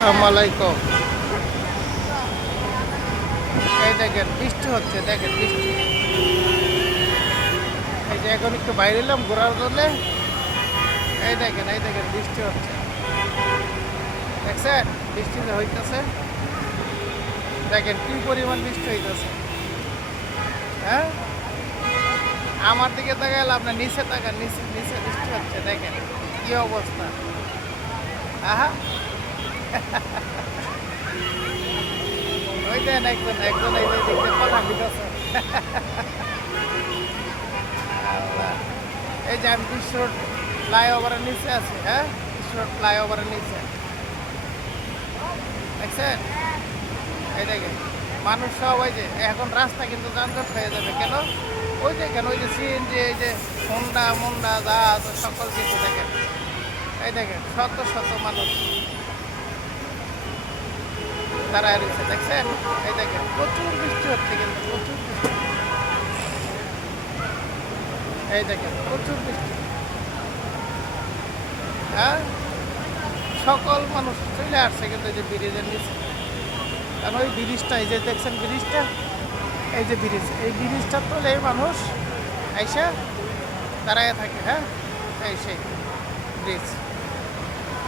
আসসালামাইকুম। এই দেখেন বৃষ্টি হচ্ছে, দেখেন বৃষ্টি। এই যে এখন একটু বাইরে এলাম ঘোরার জন্য। এই দেখেন বৃষ্টি হচ্ছে, দেখছেন বৃষ্টি যে হইতেছে। দেখেন কি পরিমাণ বৃষ্টি হইতেছে। হ্যাঁ, আমার দিকে তাকালে আপনার নিচে তাকান, নিচে নিচে বৃষ্টি হচ্ছে, দেখেন কি অবস্থা। আহা, ওই দেন একজন একজন এই যে দেখতে কথা দিতেছে। আল্লাহ। এই যে আমি বিশ্ব রোড ফ্লাইওভারের নিচে আছি। হ্যাঁ, বিশ্ব রোড ফ্লাইওভারের নিচে, দেখছেন। এই দেখেন মানুষ সব, ওই যে এখন রাস্তা কিন্তু যানজট হয়ে যাবে কেন, ওই দেখেন ওই যে সিএনজি, এই যে হোন্ডা মোন্ডা যা আছে সকল কিছু দেখেন। এই দেখেন শত শত মানুষ দাঁড়ায় রয়েছে, দেখছেন। এই দেখেন প্রচুর বৃষ্টি হচ্ছে, কিন্তু প্রচুর বৃষ্টি। এই দেখেন প্রচুর বৃষ্টি। হ্যাঁ, সকল মানুষ চলে আসছে কিন্তু এই যে ব্রিজের নিচে। কারণ ওই ব্রিজটা, এই যে দেখছেন ব্রিজটা, এই যে ব্রিজ, এই ব্রিজটা তোলে মানুষ আইসা দাঁড়ায় থাকে। হ্যাঁ, এই সেই ব্রিজ।